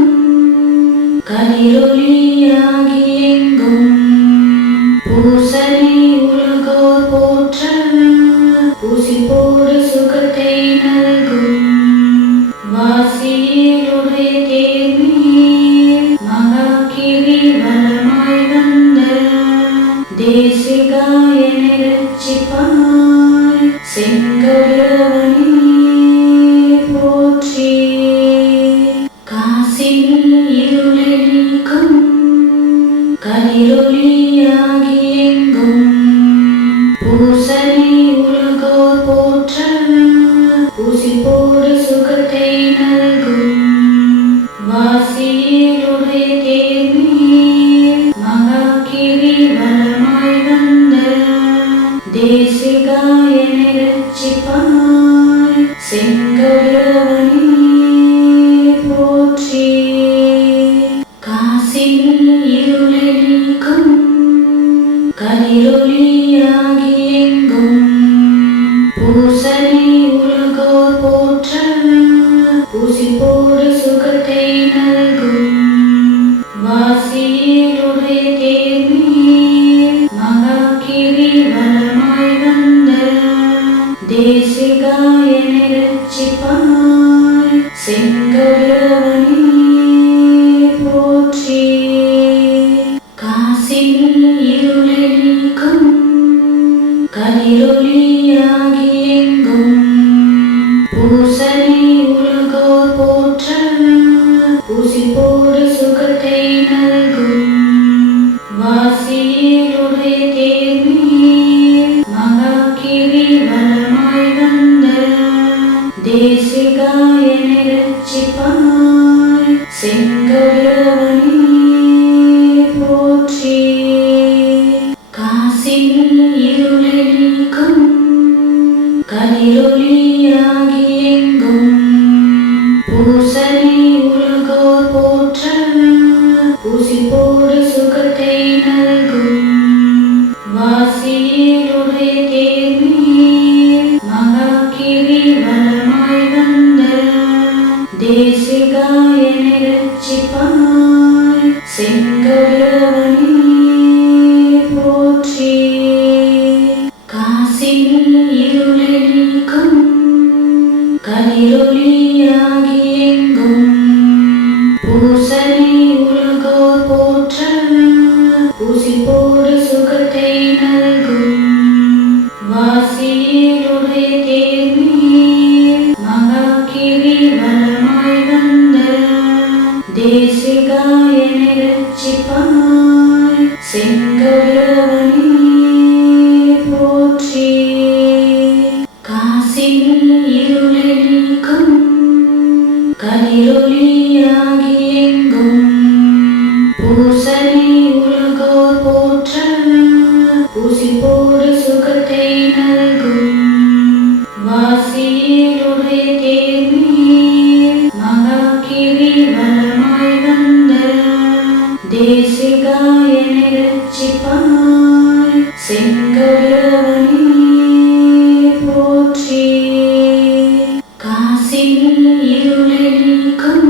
கதிரொளியாகி எங்கும் பூசனை உலகோர் போற்ற ஊசி போடு சுகத்தை நல்கும் வாசியிலுடைய தேர்மீர் மகா கிரிவலமாய் வந்த தேசிகாயனை ரட்சிப்பாய் செங்கதிரவனே போற்றி காசினி இருளை நீக்கும் கதிரொளியாகி எங்கும் பூசனை உலகோர் போற்ற ஊசி போடு சுகத்தை நல்கும் வாசியிலுடைய தேர்மீர் மகா கிரிவலமாய் வந்த தேசிகாயனை ரட்சிப்பாய் செங்கதிரவனே போற்றி காசினி இருளை நீக்கும் கதிரொளியாகி எங்கும் பூசனை உலகோர் போற்ற ஊசி போடு சுகத்தை நல்கும் வாசியிலுடைய தேர்மீர் மகா கிரிவலமாய் வந்த தேசிகாயனை ரட்சிப்பாய் செங்கதிரவனே போற்றி காசினி இருளை நீக்கும் கதிரொளியாகி எங்கும் பூசனை உலகோர் போற்ற ஊசி போடு சுகத்தை நல்கும் வாசியிலுடைய தேர்மீர் மகா கிரிவலமாய் வந்த தேசிகாயனை ரட்சிப்பாய் செங்கதிரவனே போற்றி காசினி இருளை நீக்கும் கதிரொளியாகி எங்கும் பூசனை உலகோர் போற்ற ஊசி போடு சுகத்தை நல்கும் வாசியிலுடைய தேர்மீர் மகா கிரிவலமாய் வந்த தேசிகாயனை ரட்சிப்பாய் செங்கதிரவனே போற்றி காசினி இருளை நீக்கும் கதிரொளியாகி எங்கும் பூசனை உலகோர் போற்ற ஊசி போடு சுகத்தை நல்கும் வாசியிலுடைய தேர்மீர் மகா கிரிவலமாய் வந்த தேசிகாயனை தேசிகாயனை ரட்சிப்பாய் செங்கதிரவனே போற்றி. காசினி இருளை நீக்கும் கதிரொளியாகி எங்கும் பூசனை உலகோர் போற்ற பூசிப்போடு சுகத்தை நல்கும் வாசியிலுடைய தேர்மீர் மகாகிரி வலமாய் வந்த தேசிகாயனை ரட்சிப்பாய் செங்கதிரவனே போற்றி. காசினி இருளை நீக்கும்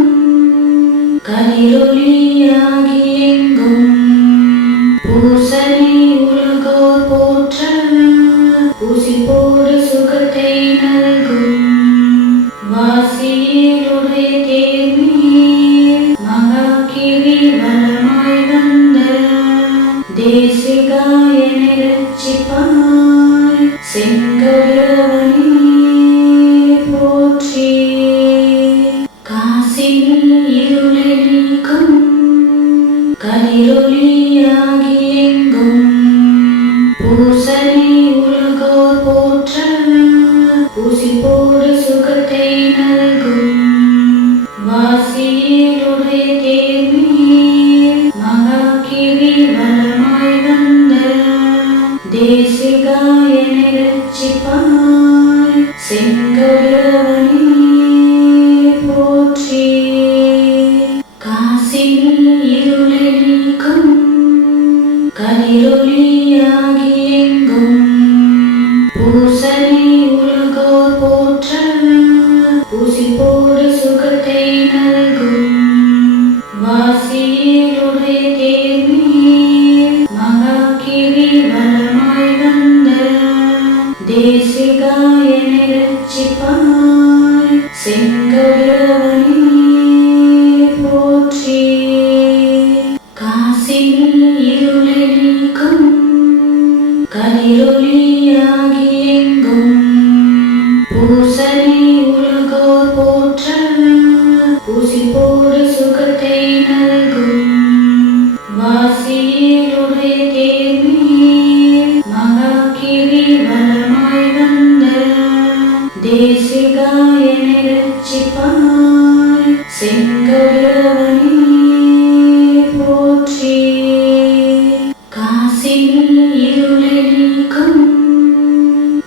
கதிரொளியாகி எங்கும் பூசனை உலகோர் போற்ற பூசிப்போடு சுகத்தை நல்கும் வாசியிலுடைய தேர்மீர் மகாகிரி வலமாய் வந்த தேசிகாயனை ரட்சிப்பாய் செங்கதிரவனே போற்றி. காசினி இருளை நீக்கும் கதிரொளியாகி எங்கும் பூசனை உலகோர் போற்ற பூசிப்போடு சுகத்தை நல்கும் வாசியிலுடைய தேர்மீர் மகாகிரி வலமாய் வந்த தேசிகாயனை ரட்சிப்பாய் செங்கதிரவனே போற்றி. காசினி இருளை நீக்கும் கதிரொளியாகி எங்கும் பூசனை உலகோர் போற்ற பூசிப்போடு சுகத்தை நல்கும் வாசியிலுடைய தேர்மீர் மகாகிரி வலமாய் வந்த தேசிகாயனை ரட்சிப்பாய் செங்கதிரவனே போற்றி. காசினி இருளை நீக்கும் கதிரொளியாகி எங்கும் பூசனை உலகோர் போற்ற பூசிப்போடு சுகத்தை நல்கும் வாசியிலுடைய தேர்மீர் மகாகிரி வலமாய் வந்த தேசிகாயனை ரட்சிப்பாய் செங்கதிரவனே போற்றி. காசினி இருளை நீக்கும்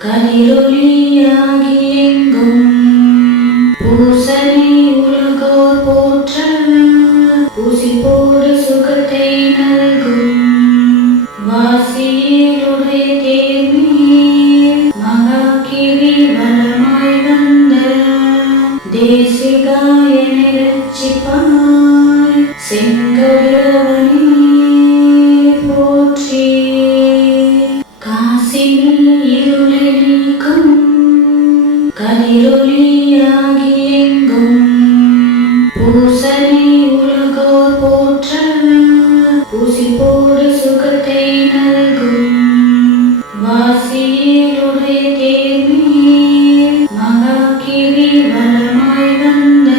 கதிரொளியாகி எங்கும் பூசனை உலகோர் போற்ற பூசிப்போடு சுகத்தை நல்கும் வாசியிலுடைய தேர்மீர் மகாகிரி வலமாய் வந்த தேசிகாயனை ரட்சிப்பாய் செங்கதிரவனே போற்றி. காசினி இருளை நீக்கும் கதிரொளியாகி எங்கும் பூசனை உலகோர் போற்ற பூசிப்போடு சுகத்தை நல்கும் வாசியிலுடைய தேர்மீர் மகாகிரி வலமாய் வந்த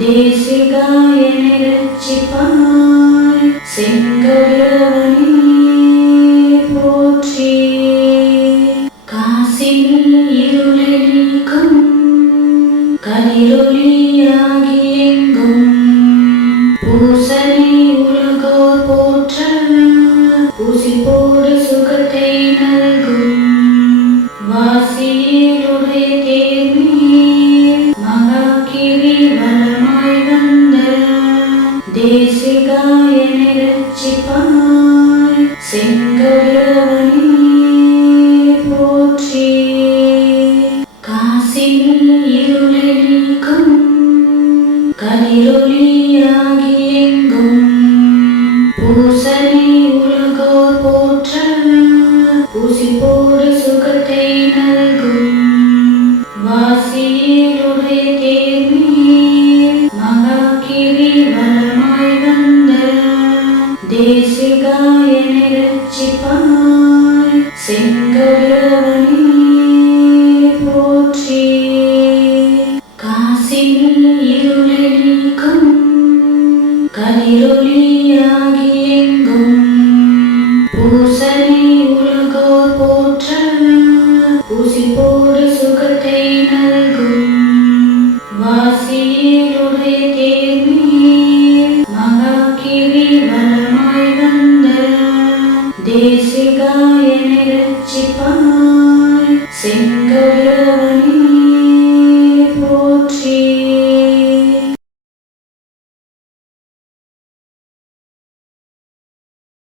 தேசிகாயனை ரட்சிப்பாய் செங்கதிரவனே போற்றி. காசினி இருளை நீக்கும் கதிரொளியாகி எங்கும் பூசனை உலகோர் போற்ற பூசிப்போடு சுகத்தை நல்கும் வாசியிலுடைய தேர்மீர் மகாகிரி வலமாய் வந்த தேசிகாயனை ரட்சிப்பாய் செங்கதிரவனே போற்றி. காசினி இருளை நீக்கும் கதிரொளியாகி எங்கும் பூசனை உலகோர் போற்ற பூசிப்போடு சுகத்தை நல்கும் வாசியிலுடைய தேர்மீர் மகாகிரி வலமாய் வந்த தேசிகாயனை ரட்சிப்பாய் செங்கதிரவனே போற்றி. காசினி இருளை நீக்கும் கதிரொளியாகி எங்கும் பூசல்